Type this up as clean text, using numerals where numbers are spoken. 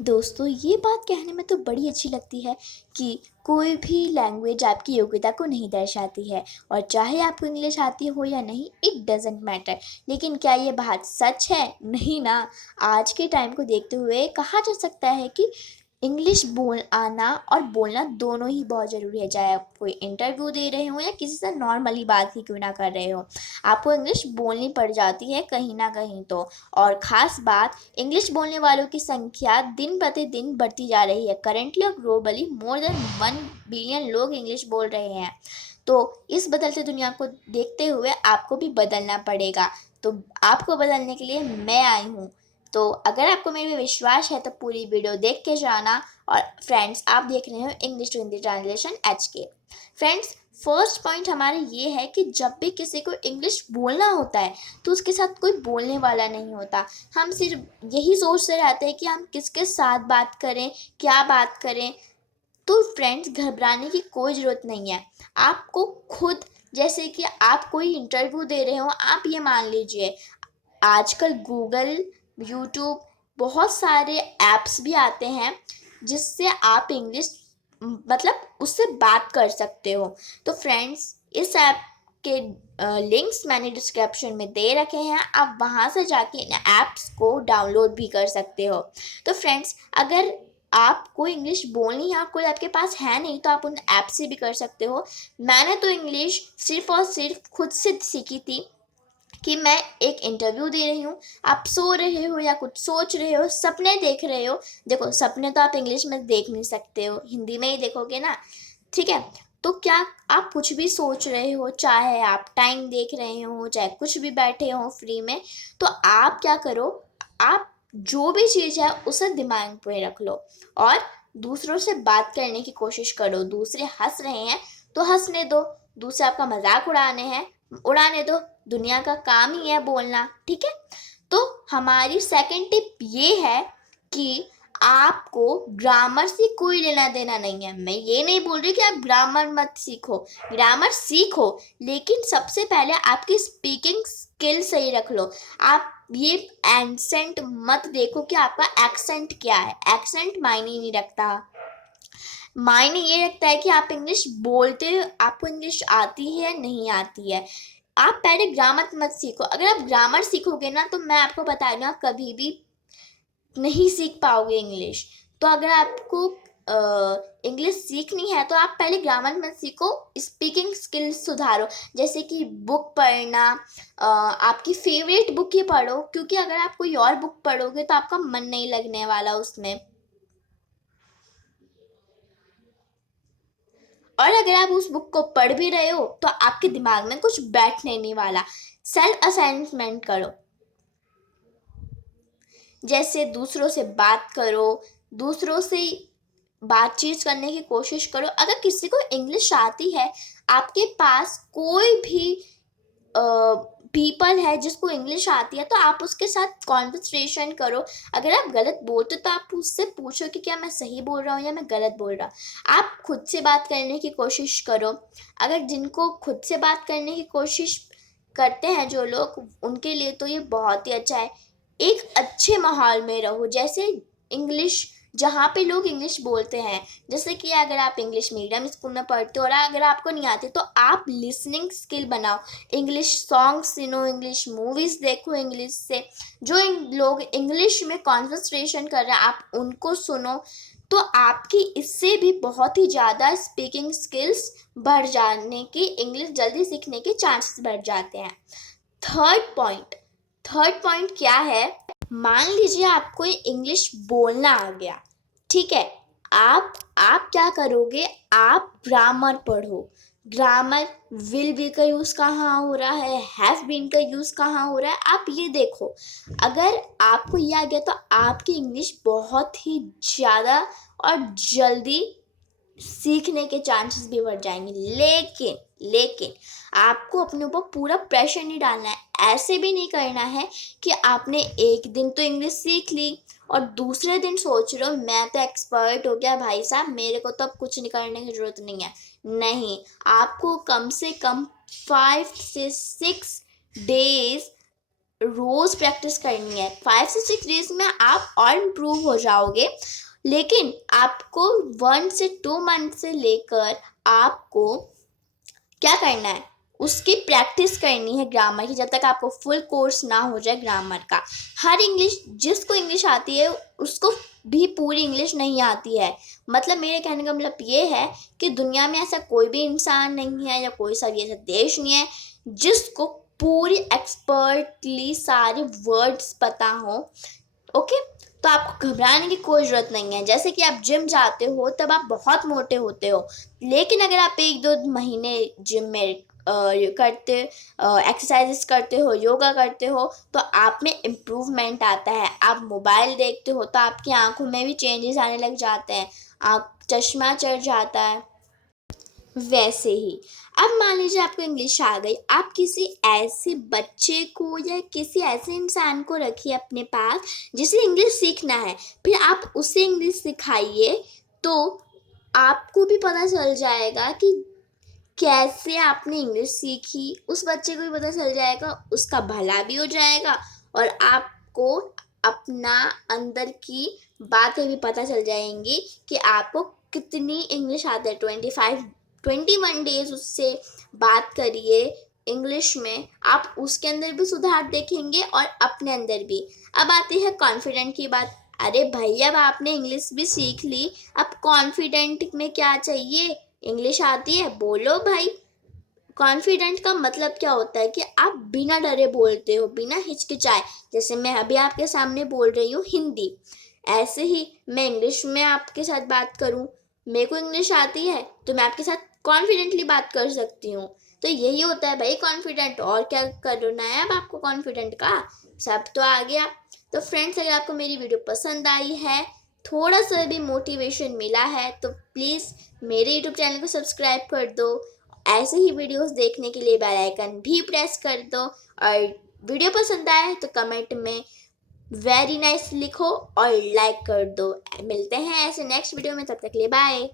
दोस्तों ये बात कहने में तो बड़ी अच्छी लगती है कि कोई भी लैंग्वेज आपकी योग्यता को नहीं दर्शाती है और चाहे आपको इंग्लिश आती हो या नहीं इट डजेंट मैटर। लेकिन क्या ये बात सच है? नहीं ना। आज के टाइम को देखते हुए कहा जा सकता है कि इंग्लिश बोल आना और बोलना दोनों ही बहुत ज़रूरी है। चाहे आप कोई इंटरव्यू दे रहे हो या किसी से नॉर्मली बात ही क्यों ना कर रहे हो, आपको इंग्लिश बोलनी पड़ जाती है कहीं ना कहीं तो। और ख़ास बात, इंग्लिश बोलने वालों की संख्या दिन प्रतिदिन बढ़ती जा रही है। करेंटली और ग्लोबली मोर देन 1 बिलियन लोग इंग्लिश बोल रहे हैं। तो इस बदलते दुनिया को देखते हुए आपको भी बदलना पड़ेगा। तो आपको बदलने के लिए मैं आई हूँ। तो अगर आपको मेरे पे विश्वास है तो पूरी वीडियो देख के जाना। और फ्रेंड्स, आप देख रहे हो English to Hindi translation HK। Friends, first point हमारे ये है कि जब भी किसी को इंग्लिश बोलना होता है तो उसके साथ कोई बोलने वाला नहीं होता। हम सिर्फ यही सोचते रहते हैं कि हम किसके साथ बात करें, क्या बात करें। तो फ्रेंड्स, घबराने की कोई ज़रूरत नहीं है। आपको खुद, जैसे कि आप कोई इंटरव्यू दे रहे हो, आप ये मान लीजिए आजकल गूगल, यूट्यूब, बहुत सारे ऐप्स भी आते हैं जिससे आप इंग्लिश मतलब उससे बात कर सकते हो। तो फ्रेंड्स, इस ऐप के लिंक्स मैंने डिस्क्रिप्शन में दे रखे हैं, आप वहाँ से जाके इन ऐप्स को डाउनलोड भी कर सकते हो। तो फ्रेंड्स, अगर आपको इंग्लिश बोलनी है और कोई आपके पास है नहीं तो आप उन ऐप से भी कर सकते हो। मैंने तो इंग्लिश सिर्फ और सिर्फ खुद से सीखी थी कि मैं एक इंटरव्यू दे रही हूँ, आप सो रहे हो या कुछ सोच रहे हो, सपने देख रहे हो। देखो, सपने तो आप इंग्लिश में देख नहीं सकते हो, हिंदी में ही देखोगे ना, ठीक है। तो क्या आप कुछ भी सोच रहे हो, चाहे आप टाइम देख रहे हो, चाहे कुछ भी बैठे हो फ्री में, तो आप क्या करो, आप जो भी चीज़ है उसे दिमाग में रख लो और दूसरों से बात करने की कोशिश करो। दूसरे हंस रहे हैं तो हंसने दो, दूसरे आपका मजाक उड़ाने दो। दुनिया का काम ही है बोलना, ठीक है। तो हमारी सेकंड टिप ये है कि आपको ग्रामर से कोई लेना देना नहीं है। मैं ये नहीं बोल रही कि आप ग्रामर मत सीखो, ग्रामर सीखो, लेकिन सबसे पहले आपकी स्पीकिंग स्किल सही रख लो। आप ये एक्सेंट मत देखो कि आपका एक्सेंट क्या है। एक्सेंट मायने नहीं रखता, मायने ये रखता है कि आप इंग्लिश बोलते हो, आपको इंग्लिश आती है या नहीं आती है। आप पहले ग्रामर मत सीखो। अगर आप ग्रामर सीखोगे ना तो मैं आपको बता रही हूँ, आप कभी भी नहीं सीख पाओगे इंग्लिश। तो अगर आपको इंग्लिश सीखनी है तो आप पहले ग्रामर मत सीखो, स्पीकिंग स्किल्स सुधारो। जैसे कि बुक पढ़ना, आपकी फेवरेट बुक ही पढ़ो, क्योंकि अगर आप कोई और बुक पढ़ोगे तो आपका मन नहीं लगने वाला उसमें। और अगर आप उस बुक को पढ़ भी रहे हो तो आपके दिमाग में कुछ बैठने नहीं वाला। सेल्फ असेसमेंट करो, जैसे दूसरों से बात करो, दूसरों से बातचीत करने की कोशिश करो। अगर किसी को इंग्लिश आती है, आपके पास कोई भी पीपल है जिसको इंग्लिश आती है, तो आप उसके साथ कॉन्वर्सेशन करो। अगर आप गलत बोलते हो तो आप उससे पूछो कि क्या मैं सही बोल रहा हूँ या मैं गलत बोल रहा हूँ। आप खुद से बात करने की कोशिश करो। अगर जिनको खुद से बात करने की कोशिश करते हैं जो लोग, उनके लिए तो ये बहुत ही अच्छा है। एक अच्छे माहौल में रहो, जैसे इंग्लिश, जहाँ पे लोग इंग्लिश बोलते हैं। जैसे कि अगर आप इंग्लिश मीडियम स्कूल में पढ़ते हो और अगर आपको नहीं आती तो आप लिसनिंग स्किल बनाओ, इंग्लिश सॉन्ग सुनो, इंग्लिश मूवीज़ देखो इंग्लिश से। जो लोग इंग्लिश में कॉन्वर्सेशन कर रहे हैं आप उनको सुनो। तो आपकी इससे भी बहुत ही ज़्यादा स्पीकिंग स्किल्स बढ़ जाने की, इंग्लिश जल्दी सीखने के चांसेस बढ़ जाते हैं। थर्ड पॉइंट, थर्ड पॉइंट क्या है? मान लीजिए आपको इंग्लिश बोलना आ गया, ठीक है। आप क्या करोगे? आप ग्रामर पढ़ो। ग्रामर, विल बी का यूज़ कहाँ हो रहा है, हैव बीन का यूज़ कहाँ हो रहा है, आप ये देखो। अगर आपको ये आ गया तो आपकी इंग्लिश बहुत ही ज़्यादा और जल्दी सीखने के चांसेस भी बढ़ जाएंगे। लेकिन आपको अपने ऊपर पूरा प्रेशर नहीं डालना है। ऐसे भी नहीं करना है कि आपने एक दिन तो इंग्लिश सीख ली और दूसरे दिन सोच रहे हो मैं तो एक्सपर्ट हो गया भाई साहब, मेरे को तो अब कुछ नहीं करने की ज़रूरत नहीं है। नहीं, आपको कम से कम 5 से 6 डेज रोज़ प्रैक्टिस करनी है। 5 से 6 डेज़ में आप और इम्प्रूव हो जाओगे, लेकिन आपको 1 से 2 मंथ से लेकर आपको क्या करना है, उसकी प्रैक्टिस करनी है ग्रामर की, जब तक आपको फुल कोर्स ना हो जाए ग्रामर का। हर इंग्लिश, जिसको इंग्लिश आती है उसको भी पूरी इंग्लिश नहीं आती है। मतलब मेरे कहने का मतलब ये है कि दुनिया में ऐसा कोई भी इंसान नहीं है या कोई सा भी ऐसा देश नहीं है जिसको पूरी एक्सपर्टली सारे वर्ड्स पता हो। ओके, तो आपको घबराने की कोई ज़रूरत नहीं है। जैसे कि आप जिम जाते हो तब आप बहुत मोटे होते हो, लेकिन अगर आप 1-2 महीने जिम में करते एक्सरसाइजेस करते हो, योगा करते हो, तो आप में इम्प्रूवमेंट आता है। आप मोबाइल देखते हो तो आपकी आँखों में भी चेंजेस आने लग जाते हैं, चश्मा चढ़ जाता है। वैसे ही अब मान लीजिए आपको इंग्लिश आ गई, आप किसी ऐसे बच्चे को या किसी ऐसे इंसान को रखिए अपने पास जिसे इंग्लिश सीखना है, फिर आप उसे इंग्लिश सिखाइए, तो आपको भी पता चल जाएगा कि कैसे आपने इंग्लिश सीखी। उस बच्चे को भी पता चल जाएगा, उसका भला भी हो जाएगा और आपको अपना अंदर की बातें भी पता चल जाएंगी कि आपको कितनी इंग्लिश आती है। 21 डेज उससे बात करिए इंग्लिश में, आप उसके अंदर भी सुधार देखेंगे और अपने अंदर भी। अब आती है कॉन्फिडेंट की बात। अरे भाई, अब आपने इंग्लिश भी सीख ली, अब कॉन्फिडेंट में क्या चाहिए, इंग्लिश आती है, बोलो भाई। कॉन्फिडेंट का मतलब क्या होता है कि आप बिना डरे बोलते हो, बिना हिचकिचाए। जैसे मैं अभी आपके सामने बोल रही हूँ हिंदी, ऐसे ही मैं इंग्लिश में आपके साथ बात करूँ, मेरे को इंग्लिश आती है तो मैं आपके साथ कॉन्फिडेंटली बात कर सकती हूँ। तो यही होता है भाई कॉन्फिडेंट, और क्या करना है अब आपको कॉन्फिडेंट का, सब तो आ गया। तो फ्रेंड्स, अगर आपको मेरी वीडियो पसंद आई है, थोड़ा सा भी मोटिवेशन मिला है, तो प्लीज़ मेरे यूट्यूब चैनल को सब्सक्राइब कर दो। ऐसे ही वीडियोस देखने के लिए बेल आइकन भी प्रेस कर दो, और वीडियो पसंद आए तो कमेंट में वेरी नाइस लिखो और लाइक कर दो। मिलते हैं ऐसे नेक्स्ट वीडियो में, तब तक के लिए बाय।